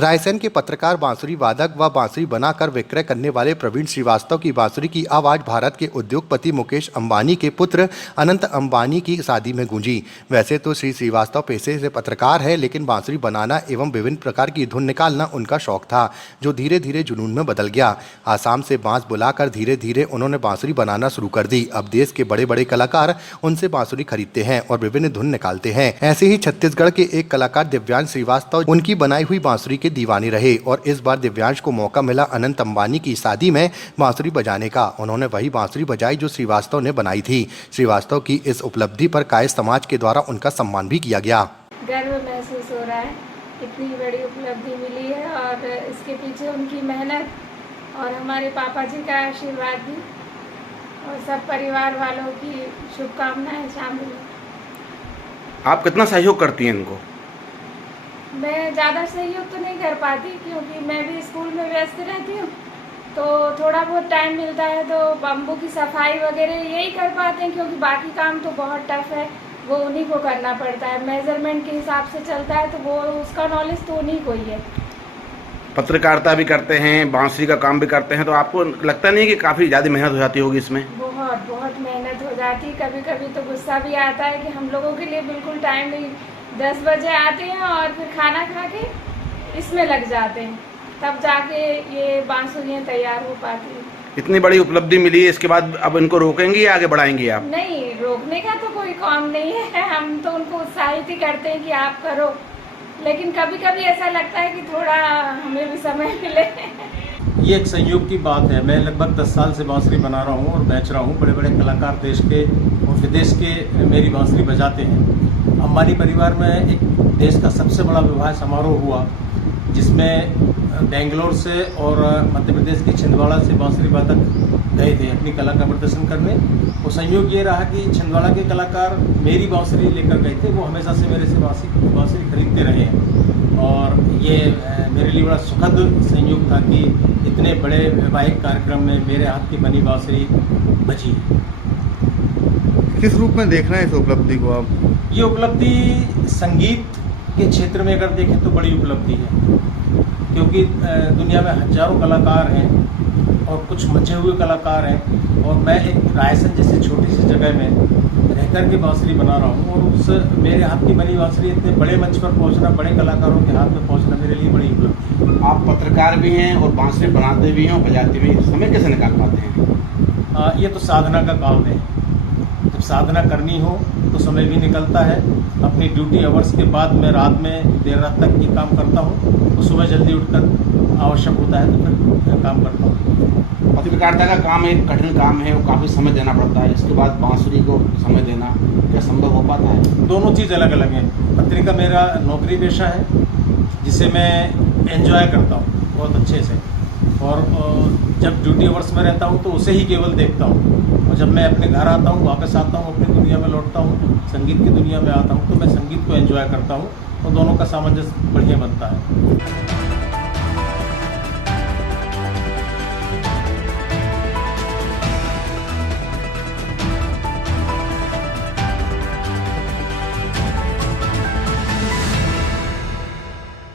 रायसेन के पत्रकार बांसुरी वादक व बांसुरी बनाकर विक्रय करने वाले प्रवीण श्रीवास्तव की बांसुरी की आवाज़ भारत के उद्योगपति मुकेश अंबानी के पुत्र अनंत अंबानी की शादी में गूंजी। वैसे तो श्री श्रीवास्तव पेशे से पत्रकार है, लेकिन बांसुरी बनाना एवं विभिन्न प्रकार की धुन निकालना उनका शौक था, जो धीरे धीरे जुनून में बदल गया। आसाम से बांस बुलाकर धीरे धीरे उन्होंने बांसुरी बनाना शुरू कर दी। अब देश के बड़े बड़े कलाकार उनसे बांसुरी खरीदते हैं और विभिन्न धुन निकालते हैं। ऐसे ही छत्तीसगढ़ के एक कलाकार दिव्यांश श्रीवास्तव उनकी बनाई हुई बांसुरी के दीवाने रहे और इस बार दिव्यांश को मौका मिला अनंत अंबानी की शादी में बांसुरी बजाने का। उन्होंने वही बांसुरी बजाई जो श्रीवास्तव ने बनाई थी। श्रीवास्तव की इस उपलब्धि पर कायस्थ समाज के द्वारा उनका सम्मान भी किया गया। गर्व महसूस हो रहा है, इतनी बड़ी उपलब्धि मिली है और इसके पीछे उनकी मेहनत और हमारे पापा जी का आशीर्वाद भी और सब परिवार वालों की शुभकामनाएं शामिल है। आप कितना सहयोग करती हैं इनको? मैं ज़्यादा सहयोग तो नहीं कर पाती क्योंकि मैं भी स्कूल में व्यस्त रहती हूँ, तो थोड़ा बहुत टाइम मिलता है तो बम्बू की सफाई वगैरह यही कर पाते हैं, क्योंकि बाकी काम तो बहुत टफ है, वो उन्हीं को करना पड़ता है। मेजरमेंट के हिसाब से चलता है तो वो उसका नॉलेज तो उन्हीं को ही है। पत्रकारिता भी करते हैं, बांसुरी का काम भी करते हैं, तो आपको लगता नहीं कि काफ़ी ज़्यादा मेहनत हो जाती होगी इसमें? बहुत बहुत मेहनत हो जाती है। कभी कभी तो गुस्सा भी आता है कि हम लोगों के लिए बिल्कुल टाइम नहीं। 10 बजे आते हैं और फिर खाना खा के इसमें लग जाते हैं, तब जाके ये बांसुरियाँ तैयार हो पाती है। इतनी बड़ी उपलब्धि मिली है, इसके बाद अब इनको रोकेंगी या आगे बढ़ाएंगी आप? नहीं, रोकने का तो कोई काम नहीं है, हम तो उनको उत्साहित ही करते हैं कि आप करो, लेकिन कभी कभी ऐसा लगता है कि थोड़ा हमें भी समय मिले। ये एक संयोग की बात है। मैं लगभग 10 साल से बांसुरी बना रहा हूँ और बेच रहा हूँ। बड़े बड़े कलाकार देश के और विदेश के मेरी बांसुरी बजाते हैं। अंबानी परिवार में एक देश का सबसे बड़ा विवाह समारोह हुआ, जिसमें बेंगलोर से और मध्य प्रदेश के छिंदवाड़ा से बांसुरी वादक गए थे अपनी कला का प्रदर्शन करने। वो संयोग ये रहा कि छिंदवाड़ा के कलाकार मेरी बांसुरी लेकर गए थे। वो हमेशा से मेरे से बांसुरी खरीदते रहे हैं और ये मेरे लिए बड़ा सुखद संयोग था कि इतने बड़े वैवाहिक कार्यक्रम में मेरे हाथ की बनी बांसुरी बजी। किस रूप में देख रहे हैं इस उपलब्धि को आप? ये उपलब्धि संगीत के क्षेत्र में अगर देखें तो बड़ी उपलब्धि है, क्योंकि दुनिया में हजारों कलाकार हैं और कुछ मंचे हुए कलाकार हैं, और मैं एक रायसेन जैसी छोटी सी जगह में रहकर के बांसुरी बना रहा हूँ और उस मेरे हाथ की बनी बांसुरी इतने बड़े मंच पर पहुँचना, बड़े कलाकारों के हाथ में पहुँचना मेरे लिए बड़ी उपलब्धि है। आप पत्रकार भी हैं और बांसुरी बनाते भी हैं और बजाते भी हैं, समय कैसे निकाल पाते हैं? ये तो साधना का काम है। जब साधना करनी हो तो समय भी निकलता है। अपनी ड्यूटी आवर्स के बाद मैं रात में देर रात तक ये काम करता हूँ, तो सुबह जल्दी उठकर आवश्यक होता है तो फिर काम करता हूँ। पत्रकारिता का काम एक कठिन काम है, वो काफ़ी समय देना पड़ता है, इसके बाद बांसुरी को समय देना क्या संभव हो पाता है? दोनों चीज़ अलग अलग है। पत्रिका मेरा नौकरी पेशा है, जिसे मैं एंजॉय करता हूँ बहुत अच्छे से, और जब ड्यूटी आवर्स में रहता हूँ तो उसे ही केवल देखता हूँ, और जब मैं अपने घर आता हूँ, वापस आता हूँ, अपनी दुनिया में लौटता हूँ, संगीत की दुनिया में आता हूँ, तो मैं संगीत को एंजॉय करता हूँ और दोनों का सामंजस्य बढ़िया बनता है।